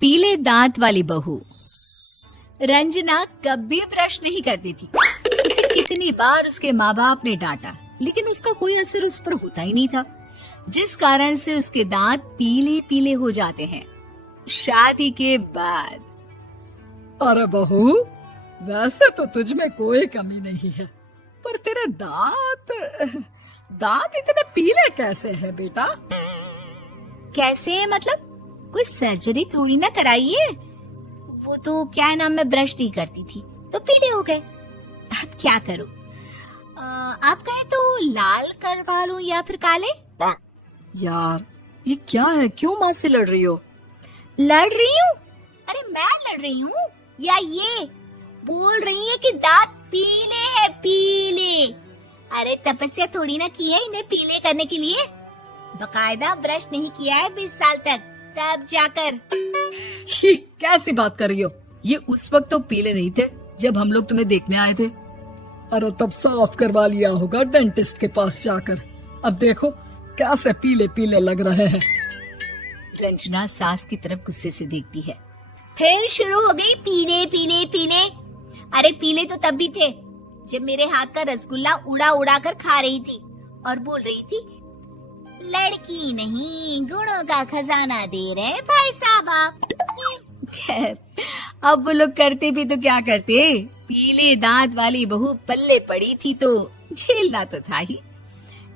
पीले दांत वाली बहू। रंजना कभी ब्रश नहीं करती थी। उसे कितनी बार उसके माँ बाप ने डांटा, लेकिन उसका कोई असर उस पर होता ही नहीं था, जिस कारण से उसके दांत पीले पीले हो जाते हैं। शादी के बाद अरे बहू, वैसे तो तुझ में कोई कमी नहीं है, पर तेरे दांत इतने पीले कैसे हैं बेटा? कैसे मतलब? कोई सर्जरी थोड़ी ना कराइए। वो तो क्या नाम, मैं ब्रश नहीं करती थी तो पीले हो गए। अब क्या करूं? आप कहें तो लाल करवा लूं या फिर काले? यार ये क्या है, क्यों माँ से लड़ रही हो? लड़ रही हूँ? अरे मैं लड़ रही हूँ या ये बोल रही है कि दांत पीले हैं, पीले। अरे तपस्या थोड़ी ना की है इन्हें पीले करने के लिए। बकायदा ब्रश नहीं किया है 20 साल तक, तब जाकर। छी, कैसी बात कर रही हो? ये उस वक्त तो पीले नहीं थे जब हम लोग तुम्हें देखने आए थे। अरे तब साफ करवा लिया होगा डेंटिस्ट के पास जाकर। अब देखो कैसे पीले पीले लग रहे हैं। रंजना सास की तरफ गुस्से से देखती है। फिर शुरू हो गई पीले पीले पीले। अरे पीले तो तब भी थे जब मेरे हाथ का रसगुल्ला उड़ा उड़ा कर खा रही थी और बोल रही थी, लड़की नहीं गुणों का खजाना दे रहे भाई साहब आप। खैर, अब वो लोग करते भी तो क्या करते, पीले दांत वाली बहू पल्ले पड़ी थी तो झेलना तो था ही।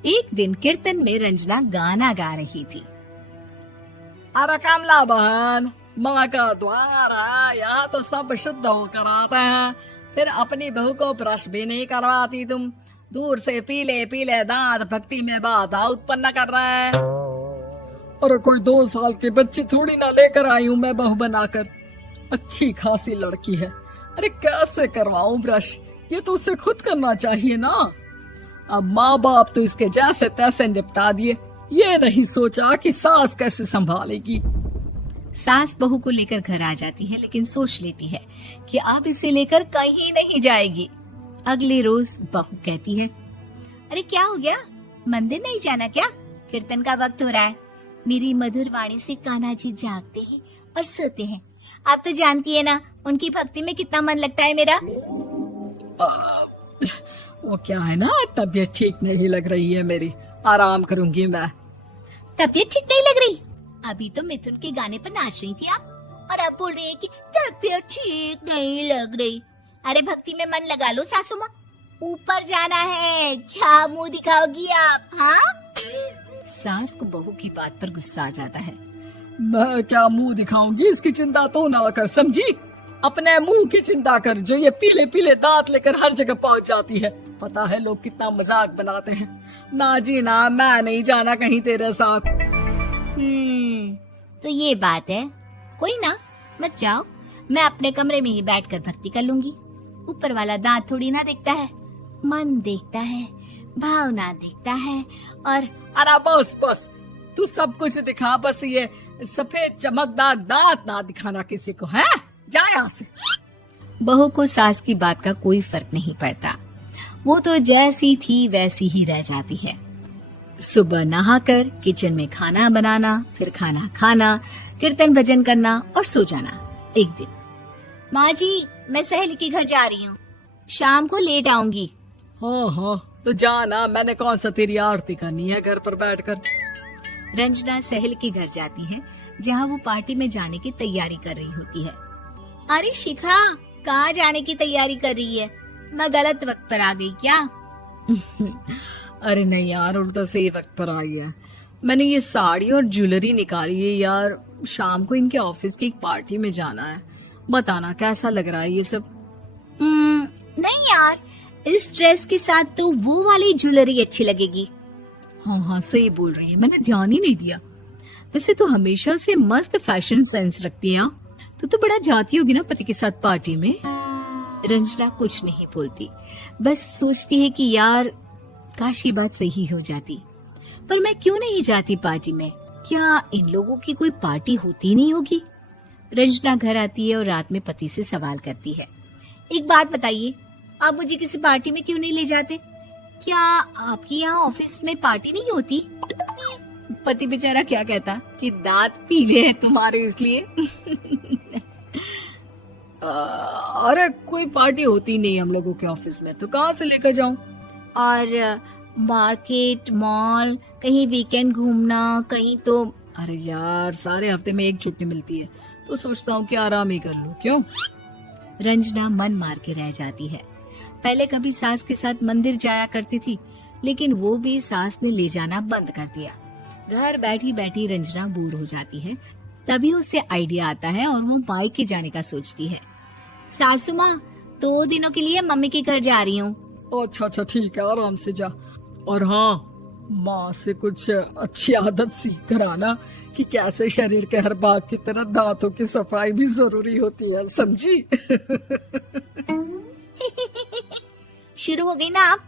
एक दिन कीर्तन में रंजना गाना गा रही थी। अरे कमला बहन, माँ का द्वार है, यहाँ तो सब शुद्ध होकर आते हैं, फिर अपनी बहू को ब्रश भी नहीं करवाती तुम। दूर से पीले पीले दांत भक्ति में बाधा उत्पन्न कर रहे हैं। अरे कोई 2 साल की बच्ची थोड़ी ना लेकर आई हूँ मैं बहू बनाकर। अच्छी खासी लड़की है, अरे कैसे करवाऊं ब्रश? ये तो उसे खुद करना चाहिए ना। अब माँ बाप तो इसके जैसे तैसे निपटा दिए, ये नहीं सोचा कि सास कैसे संभालेगी। सास बहू को लेकर घर आ जाती है, लेकिन सोच लेती है कि अब इसे लेकर कहीं नहीं जाएगी। अगले रोज बहू कहती है, अरे क्या हो गया, मंदिर नहीं जाना क्या? कीर्तन का वक्त हो रहा है। मेरी मधुर वाणी से कान्हा जी जागते हैं और सोते हैं। आप तो जानती है ना उनकी भक्ति में कितना मन लगता है मेरा। वो क्या है ना, तबीयत ठीक नहीं लग रही है मेरी, आराम करूंगी मैं। तबीयत ठीक नहीं लग रही? अभी तो मिथुन के गाने पर नाच रही थी आप, और अब बोल रही है कि तबीयत ठीक नहीं लग रही। अरे भक्ति में मन लगा लो सासू माँ, ऊपर जाना है, क्या मुंह दिखाओगी आप? हाँ? सास को बहू की बात पर गुस्सा आ जाता है। मैं क्या मुंह दिखाऊंगी, इसकी चिंता तो ना कर, समझी? अपने मुंह की चिंता कर, जो ये पीले पीले दांत लेकर हर जगह पहुंच जाती है। पता है लोग कितना मजाक बनाते हैं। ना जी ना, मैं नहीं जाना कहीं तेरे साथ। तो ये बात है, कोई ना, मत जाओ, मैं अपने कमरे में ही बैठकर भक्ति कर लूंगी। ऊपर वाला दांत थोड़ी ना देखता है, मन देखता है, भावना देखता है। और अरे बस बस, तू सब कुछ दिखा, बस ये सफेद चमकदार दांत ना दिखाना किसी को, है? जा यहाँ से। बहू को सास की बात का कोई फर्क नहीं पड़ता, वो तो जैसी थी वैसी ही रह जाती है। सुबह नहाकर किचन में खाना बनाना, फिर खाना खाना, कीर्तन भजन करना और सो जाना। एक दिन, माँ जी मैं सहेली के घर जा रही हूँ, शाम को लेट आऊंगी। हाँ हाँ तो जाना, मैंने कौन सा तेरी आरती करनी है घर पर बैठकर। रंजना सहेली के घर जाती है, जहाँ वो पार्टी में जाने की तैयारी कर रही होती है। अरे शिखा, कहाँ जाने की तैयारी कर रही है? मैं गलत वक्त पर आ गई क्या? अरे नहीं यार, उल्टा सही वक्त पर आ गया। मैंने ये साड़ी और ज्वेलरी निकाली है यार, शाम को इनके ऑफिस की एक पार्टी में जाना है। बताना कैसा लग रहा है ये सब? नहीं यार, इस ड्रेस के साथ तो वो वाली ज्वेलरी अच्छी लगेगी। हाँ हाँ सही बोल रही है, मैंने ध्यान ही नहीं दिया। वैसे तो हमेशा से मस्त फैशन सेंस रखती है। तो बड़ा जाती होगी ना पति के साथ पार्टी में। रंजना कुछ नहीं बोलती, बस सोचती है कि यार काश ये बात सही हो जाती, पर मैं क्यों नहीं जाती पार्टी में? क्या इन लोगों की कोई पार्टी होती नहीं होगी? रंजना घर आती है और रात में पति से सवाल करती है, एक बात बताइए, आप मुझे किसी पार्टी में क्यों नहीं ले जाते? क्या आपकी यहाँ ऑफिस में पार्टी नहीं होती? पति बेचारा क्या कहता कि दांत पीले हैं तुम्हारे इसलिए। अरे कोई पार्टी होती नहीं हम लोगों के ऑफिस में, तो कहाँ से लेकर जाऊं? और मार्केट, मॉल, कहीं वीकेंड घूमना, कहीं तो। अरे यार, सारे हफ्ते में एक छुट्टी मिलती है, तो सोचता हूँ कि आराम ही कर लूं। क्यों? रंजना मन मार के रह जाती है। पहले कभी सास के साथ मंदिर जाया करती थी, लेकिन वो भी सास ने ले जाना बंद कर दिया। घर बैठी बैठी रंजना बोर हो जाती है। तभी उसे आइडिया आता है और वो मायके जाने का सोचती है। सासू माँ, 2 दिनों के लिए मम्मी के घर जा रही हूँ। अच्छा ठीक है, आराम से जा। और हाँ, माँ से कुछ अच्छी आदत सीख कर आना कि कैसे शरीर के हर भाग की तरह दांतों की सफाई भी जरूरी होती है, समझी? शुरू हो गई ना आप।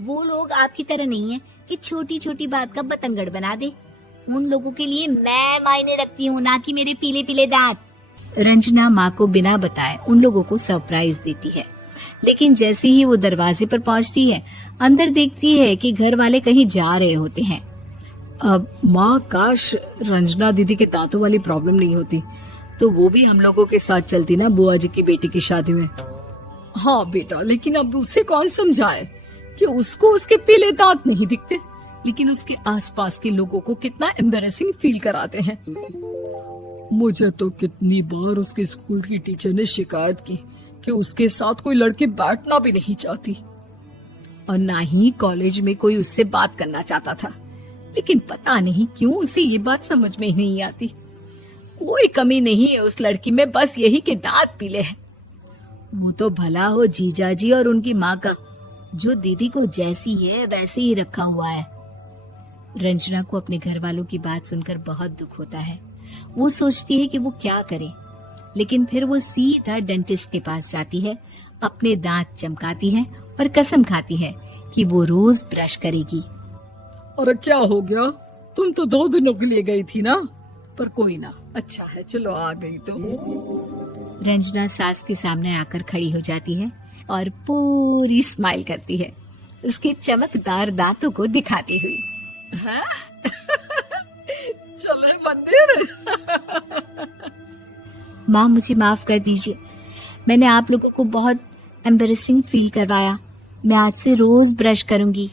वो लोग आपकी तरह नहीं है कि छोटी छोटी बात का बतंगड़ बना दे। उन लोगों के लिए मैं मायने रखती हूँ, ना कि मेरे पीले पीले दांत। रंजना माँ को बिना बताए उन लोगों को सरप्राइज देती है, लेकिन जैसे ही वो दरवाजे पर पहुँचती है, अंदर देखती है कि घर वाले कहीं जा रहे होते हैं। अब माँ, काश रंजना दीदी के दांतों वाली प्रॉब्लम नहीं होती, तो वो भी हम लोगों के साथ चलती ना बुआ जी की बेटी की शादी में। हाँ बेटा, लेकिन अब उसे कौन समझाए कि उसको उसके पीले दांत नहीं दिखते, लेकिन उसके आसपास के लोगों को कितना एम्बैरेसिंग फील कराते हैं। मुझे तो कितनी बार उसके स्कूल की टीचर ने शिकायत की कि उसके साथ कोई लड़की बैठना भी नहीं चाहती, और ना ही कॉलेज में कोई उससे बात करना चाहता था। लेकिन पता नहीं क्यों उसे ये बात समझ में ही नहीं आती। कोई कमी नहीं है उस लड़की में, बस यही कि दांत पीले हैं। वो तो भला हो जीजा जी और उनकी माँ का, जो दीदी को जैसी है वैसे ही रखा हुआ है। रंजना को अपने घर वालों की बात सुनकर बहुत दुख होता है। वो सोचती है कि वो क्या करे, लेकिन फिर वो सीधा डेंटिस्ट के पास जाती है, अपने दांत चमकाती है और कसम खाती है कि वो रोज ब्रश करेगी। अरे क्या हो गया? तुम तो 2 दिनों के लिए गई थी ना, पर कोई ना, अच्छा है, चलो आ गई तो। रंजना सास के सामने आकर खड़ी हो जाती है और पूरी स्माइल करती है, उसके चमकदार दांतों को दिखाती हुई। हैं? चले मंदिर। माँ, मुझे माफ कर दीजिए, मैंने आप लोगों को बहुत एम्बैरेसिंग फील करवाया। मैं आज से रोज ब्रश करूंगी।